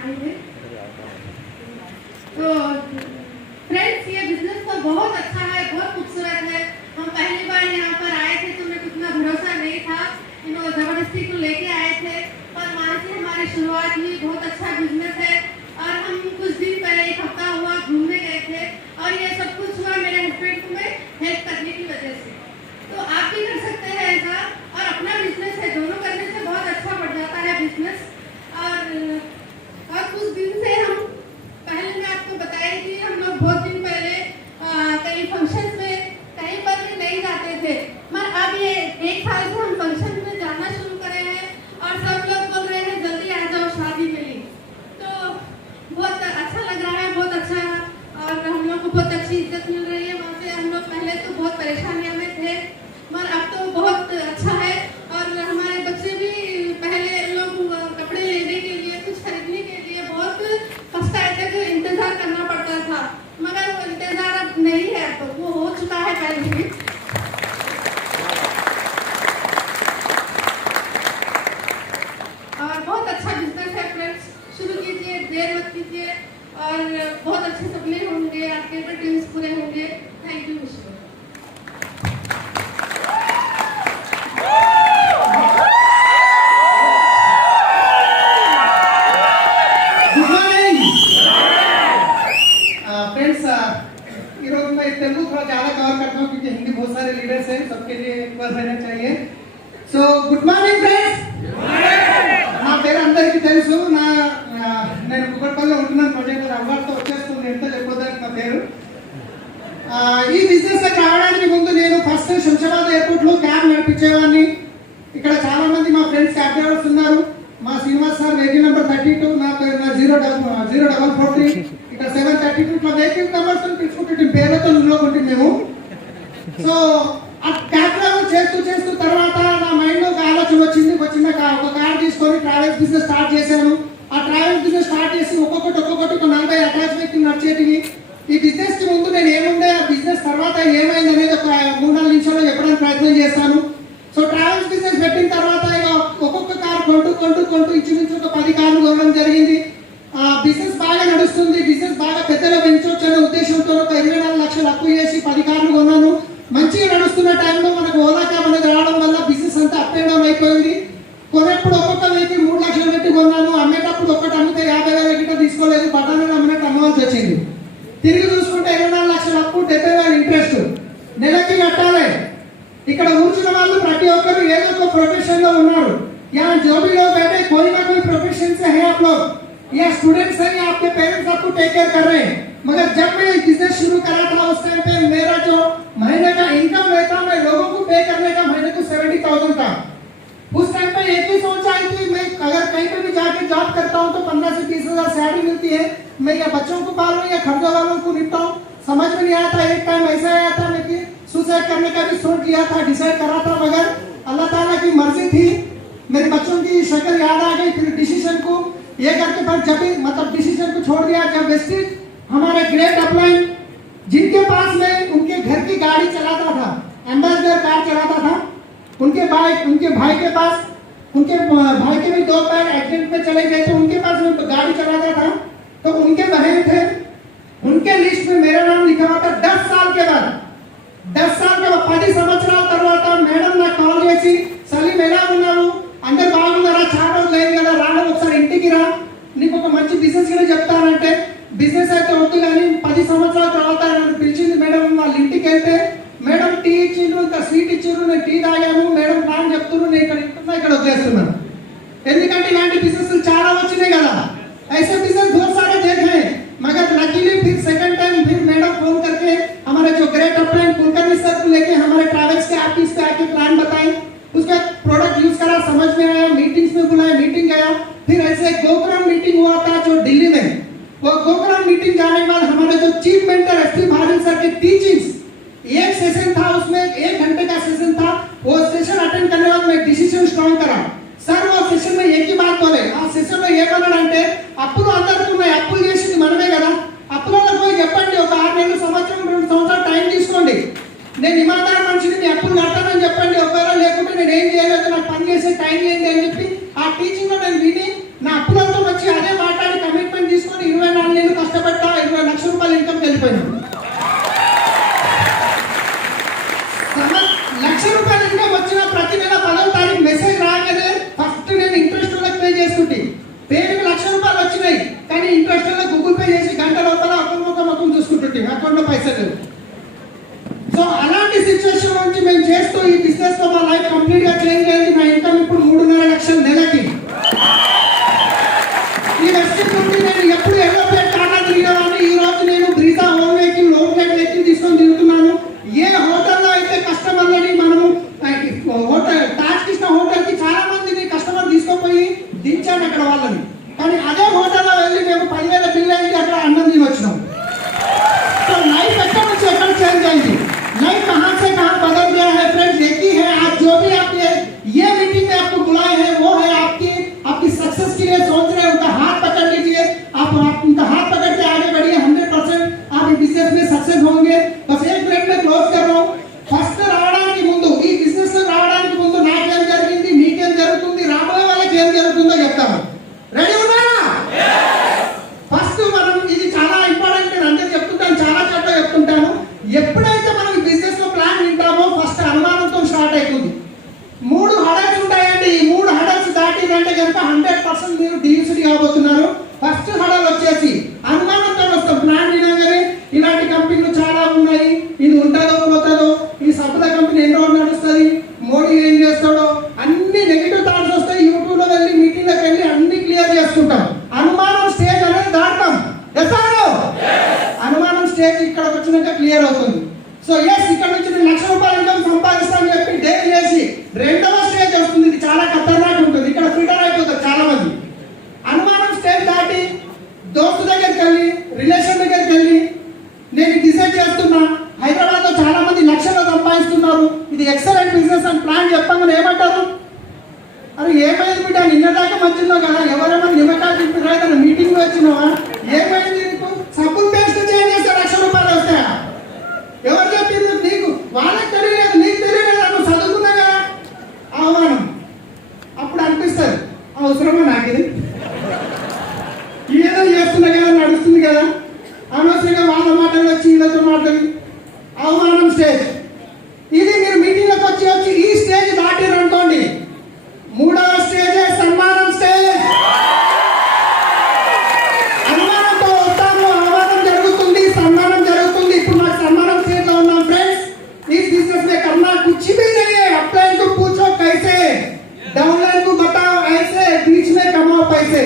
चाहेंगे। तो फ्रेंड्स, ये बिजनेस तो बहुत अच्छा है, बहुत खूबसूरत है। हम पहली बार यहाँ पर आए थे तो हमें उतना भरोसा नहीं था, इन्होंने जबरदस्ती को लेके आए थे, पर वहाँ से हमारी शुरुआत हुई। बहुत अच्छा बिजनेस है और हम कुछ दिन पहले, एक हफ्ता हुआ, घूमने गए थे और ये सब कुछ हुआ मेरे हस्बैंड को मैं हेल्प करने की वजह से। तो आप भी कर सकते हैं ऐसा, और अपना बिजनेस है, दोनों करने से बहुत अच्छा बढ़ जाता है बिजनेस। और कुछ दिन से हम पहले मैं आपको बताया कि हम लोग बहुत दिन पहले कहीं फंक्शन में कहीं पर भी नहीं जाते थे, मगर अब ये 1 साल से हम फंक्शन में जाना शुरू करे हैं और सब लोग बोल रहे हैं जल्दी आ जाओ, शादी मिली। तो बहुत अच्छा लग रहा है, बहुत अच्छा, और हम लोग को बहुत अच्छी इज्जत मिल रही है वहाँ से। हम लोग पहले तो बहुत परेशानियों में थे, मगर अब तो बहुत अच्छा है। और हमारे बच्चे भी, पहले लोग कपड़े लेने के लिए, कुछ खरीदने के लिए बहुत फर्स्ट तक इंतजार करना पड़ता था, मगर वो इंतजार अब नहीं है, तो वो हो चुका है पहले ही। और बहुत अच्छा बिजनेस है फ्रेंड्स, शुरू कीजिए, देर मत कीजिए, और बहुत अच्छे सपने होंगे, आपके ड्रीम्स पूरे होंगे। थैंक यू विश्व। तेलुगु थोड़ा ज्यादा कवर करता हूँ क्योंकि हिंदी बहुत सारे लीडर्स हैं, सबके लिए एक बार रहना चाहिए। సో గుడ్ మార్నింగ్ ఫ్రెండ్స్, నా పేరు అందరికీ తెలుసు. నేను కుక్కట్పల్లిలో ఉంటున్నాను ప్రజెంట్. అవ్వతో వచ్చేస్తుంది, ఎంత చెప్పొద్దని నా పేరు. ఈ బిజినెస్ రావడానికి ముందు నేను ఫస్ట్ శంషాబాద్ ఎయిర్పోర్ట్ లో క్యాబ్ నడిపించేవాడిని. ఇక్కడ చాలా మంది మా ఫ్రెండ్స్ క్యాబ్ డ్రైవర్స్ ఉన్నారు. మా శ్రీనివాస్ సార్ వెహికల్ నెంబర్ 32, నా పేరు 0443, ఇక్కడ 732. ఇట్లా వెహికల్ నెంబర్స్ పిలుచుకుంటే పేర్లతో నిలబడి మేము. సో ఆ క్యాబ్ డ్రైవర్ చేస్తూ చేస్తూ తర్వాత నా మైండ్ లో ఒక ఆలోచన వచ్చింది. ఒక కార్ తీసుకొని ట్రావెల్స్ బిజినెస్ స్టార్ట్ చేశాను. ఆ ట్రావెల్స్ బిజినెస్ స్టార్ట్ చేసి ఒక్కొక్కటి ఒక 40 అటాచ్ వెహికల్ నడిచేటివి. ఈ బిజినెస్ కి ముందు నేను ఏముండే, ఆ బిజినెస్ తర్వాత ఏమైంది అనేది ఒక 3-4 నిమిషాల్లో చెప్పడానికి ప్రయత్నం చేస్తాను. సో ట్రావెల్స్ బిజినెస్ పెట్టిన తర్వాత ఇక ఒక్కొక్క కార్ కొంటూ ఇంచుమించు ఒక 10 కార్లు కొనడం జరిగింది. బిజినెస్ బాగా నడుస్తుంది, బిజినెస్ బాగా పెద్దగా పెంచవచ్చు అనే ఉద్దేశంతో ఒక 24 లక్షలు అప్పు చేసి 10 కార్లు కొన్నాను. మంచిగా నడుస్తున్న టైంలో మనకు ఓలా క్యాబ్ అనేది రావడం వల్ల బిజినెస్ అంతా అప్ అండ్ డౌన్ అయిపోయింది. కొనేప్పుడు ఒక్కొక్క వెహికల్ 3 లక్షలు పెట్టి కొన్నాను. అమ్మేటప్పుడు ఒక్కటి అమ్మితే 50,000 గిట్ట తీసుకోలేదు, బఠానీలు అమ్మినట్టు అమ్మవలసి వచ్చింది. తిరిగి చూసుకుంటే 24 లక్షలు అప్పు, 70,000 ఇంట్రెస్ట్ నెలకి కట్టాలి. ఇక్కడ కూర్చున్న వాళ్ళు ప్రతి ఒక్కరు ఏదో ఒక ప్రొఫెషన్ లో ఉన్నారు. यहाँ जो भी लोग बैठे कोई ना कोई प्रोफेशन से है आप लोग, या स्टूडेंट्स हैं, या आपके पेरेंट्स आपको टेक केयर कर रहे हैं. मगर जब मैं बिजनेस शुरू करा था उस टाइम पे मेरा जो महीने का इनकम रहता, मैं लोगों को पे करने का महीने को 70,000 था. उस टाइम पे एक ही सोच आई थी, मैं अगर कहीं पे भी जाके जॉब करता हूँ तो 15 से 30,000 सैलरी मिलती है, मैं या बच्चों को पालूं या खर्चों वालों को निपटाऊं. समझ में नहीं आया था. एक टाइम ऐसा आया था मैं कि सुसाइड करने का भी सोच लिया था, डिसाइड करा था, मगर अल्लाह ताला की मर्जी थी. मेरे बच्चों की शक्ल याद आ गई, फिर डिसीजन को ये करके पर जब मतलब डिसीजन को छोड़ दिया. जब वेस्टेज हमारे ग्रेट अपलाइन जिनके पास मैं उनके घर की गाड़ी चलाता था, एम्बेसडर कार चलाता था, उनके भाई के पास, उनके भाई के भी 2 बार एक्सीडेंट में चले गए थे, उनके पास मैं गाड़ी चलाता था. तो उनके बहन थे, उनके लिस्ट में मेरा नाम लिखा हुआ था. 10 साल के बाद 10 సంవత్సరాల తర్వాత మేడం నాకు కాల్ చేసి, సలీం ఎలా ఉన్నావు, అందరు బాగున్నారా, చాలా రోజులు లేదు కదా, రాను ఒకసారి ఇంటికి రా, నీకు ఒక మంచి బిజినెస్ కూడా చెప్తానంటే, బిజినెస్ అయితే వద్దు కానీ 10 సంవత్సరాల తర్వాత నన్ను పిలిచింది మేడం. వాళ్ళ ఇంటికి వెళ్తే మేడం టీ ఇచ్చిండ్రు, ఇంకా స్వీట్ ఇచ్చిండ్రు, నేను టీ తాగాను. మేడం ప్లాన్ చెప్తున్నారు, నేను ఇక్కడ వదిలేస్తున్నాను. ఎందుకంటే ఇలాంటి బిజినెస్ చాలా వచ్చినాయి కదా. ऐसे बिजनेस बहुत सारे देखे हैं, मगर लकीली फिर सेकंड टाइम फिर मैडम फोन करके हमारे जो ग्रेट अपलाइन कुलकर्णी सर को लेके हमारे ट्रैवल्स के ऑफिस पे आके प्लान बताए. उसका प्रोडक्ट यूज करा, समझ में आया, मीटिंग्स में बुलाया, मीटिंग गया. फिर ऐसे गोकरण मीटिंग हुआ था जो दिल्ली में. वो गोकरण मीटिंग जाने के बाद हमारे जो chief mentor SP Bharill sir के टीचिंग्स, एक सेशन था, उसमें 1 घंटे का सेशन था. वो सेशन अटेंड करने के बाद मैं डिसीजन स्ट्रांग करा. सर वो सेशन में एक ही बात बोले, ఆ సెషన్ లో ఏమన్నాడంటే, అప్పులు అందరికీ ఉన్నాయి, అప్పులు చేసింది మనమే కదా, అప్పులలో పోయి చెప్పండి, ఒక 6 నెలలు, సంవత్సరం, 2 సంవత్సరాలు టైం తీసుకోండి, నేను ఇమానదార మనిషిని, మీ అప్పులు కడతానని చెప్పండి. ఒకవేళ లేకుంటే నేను ఏం చేయలేదు, నాకు పని చేసే టైం ఏంటి అని చెప్పి ఆ టీచింగ్ లో నేను విని నా అప్పులతో వచ్చి అదే మాట్లాడి గంట లోపల ఒకరి ముఖం చూసుకుంటుంటే అకౌంట్లో పైసలు లేవు. సో అలాంటి సిచ్యువేషన్ నుంచి మేము చేస్తూ ఈ బిజినెస్ లో మా లైఫ్ కంప్లీట్ గా చేంజ్ అయింది. నా ఇన్కమ్ ఇప్పుడు 3.5 లక్షలు నెలకి. ఈ వెస్టిన్ నుండి నేను ఎప్పుడు ఎల్లోప్లేట్ టాటా తిరిగేవాడిని. ఈ రోజు నేను Brezza home vehicle loan vehicle తీసుకొని తిరుగుతున్నాను. ఏ హోటల్లో అయితే కస్టమర్లని మనము హోటల్ తాజ్ కృష్ణ హోటల్ కి చాలా మందిని కస్టమర్ తీసుకుపోయి దించాను అక్కడ వాళ్ళని. కానీ అదే హోటల్లో వెళ్ళి మేము 10,000 బిల్ అయింది, అక్కడ అన్నం తిని వచ్చినాం. సో లైఫ్ ఎక్కడ నుంచి ఎక్కడ చేంజ్ అయింది. लाइफ कहां से कहां बदल गया है फ्रेंड्स. एक ही है आज जो भी आप ये मीटिंग में आपको बुलाए हैं वो है आपकी सक्सेस के लिए सोच रहे हैं. उनका हाथ पकड़ लीजिए. आप उनका हाथ पकड़ के आगे बढ़िए. 100% आप इस बिजनेस में सक्सेस होंगे. बस एक मिनट में क्लोज कर रहा हूं. ఫస్ట్ రావడానికి ముందు ఈ బిజినెస్ లో రావడానికి ముందు నాకేం జరిగింది, మీకేం జరుగుతుంది, రాబోయే వాళ్ళకి ఏం జరుగుతుందో చెప్తాను. రెడీ ఉన్నారా? ఫస్ట్ మనం ఇది చాలా ఇంపార్టెంట్. నేను అందరికీ చెప్తుంటాను, చాలా చోట్ల చెప్తుంటాను. ఎప్పుడైతే మనం బిజినెస్ లో ప్లాన్ వింటామో ఫస్ట్ అనుమానంతో స్టార్ట్ అవుతుంది. 3 హడల్స్ ఉంటాయండి. ఈ 3 హడల్స్ దాటిందంటే కనుక 100% మీరు డీల్స్డ్ కాబోతున్నారు. ఫస్ట్ హడల్ వచ్చేసి అనుమానంతో వస్తాం. ప్లాన్ వినగానే ఇలాంటి కంపెనీలు చాలా ఉన్నాయి, ఇది ఉంటుందో పోతుందో, ఈ సఫల కంపెనీ ఎన్ని రోజులు నడుస్తుంది, మోడీ ఏం చేస్తాడో, అన్ని నెగిటివ్ థాట్స్ వస్తాయి. యూట్యూబ్ లో వెళ్ళి మీటింగ్లకు వెళ్ళి అన్ని క్లియర్ చేసుకుంటాం. అనుమానం స్టేజ్ అనేది దాటాం. అనుమానం స్టేజ్ ఇక్కడికి వచ్చినాక క్లియర్ అవుతుంది. సో ఎస్ ఇక్కడ నుంచి నేను ₹1,00,000 ఇన్కమ్ సంపాదిస్తానని చెప్పి డేట్ చేసి రెండవ స్టేజ్ వస్తుంది. ఇది చాలా ఖతర్నాక్ ఉంటుంది. ఇక్కడ ఫిల్టర్ అయిపోతారు చాలా మంది. అనుమానం స్టేజ్ దాటి దోస్తు దగ్గరికి వెళ్ళి, రిలేషన్ దగ్గరికి వెళ్ళి నేను డిసైడ్ చేస్తున్నా, హైదరాబాద్ లో చాలా మంది లక్షల్లో సంపాదిస్తున్నారు, ఇది ఎక్సలెంట్ బిజినెస్ అని ప్లాన్ చెప్పామని ఏమంటారు? అరే ఏమైంది బిడ్డ, నిన్నదాకా మంచిదో కదా, ఎవరేమన్నా నిమ్మకాయలు తింటున్నా మీటింగ్ వచ్చినావా, ఏమైంది నీకు? సబ్బులు పేస్ట్ చేంజ్ చేస్తే ₹1,00,000 వస్తాయా? ఎవరు చెప్పింది నీకు? వాళ్ళకి తెలియలేదు, నీకు తెలియలేదు. నువ్వు చదువుకున్నా కదా. అవమానం. అప్పుడు అనిపిస్తుంది అవసరమా నాకు ఇది, ఏదో చేస్తున్నా కదా, నడుస్తుంది కదా, అనవసరంగా వాళ్ళ మాటలు వచ్చి వీళ్ళతో మాటలు. అవమానం స్టేజ్ ఇది. మీరు మీటింగ్లకు వచ్చి ఈ స్టేజ్ దాటిరు అనుకోండి, 3వ స్టేజ్ సన్మానం స్టేజ్. అనుమానంతో వస్తాను, అవమానం జరుగుతుంది, సన్మానం జరుగుతుంది. ఇప్పుడు నాకు సన్మానం స్టేజ్ లో ఉన్నాం ఫ్రెండ్స్. इस बिजनेस में करना कुछ भी नहीं है. अपलाइन को पूछो कैसे, डाउनलाइन को बताओ ऐसे, बीच में कमाओ पैसे.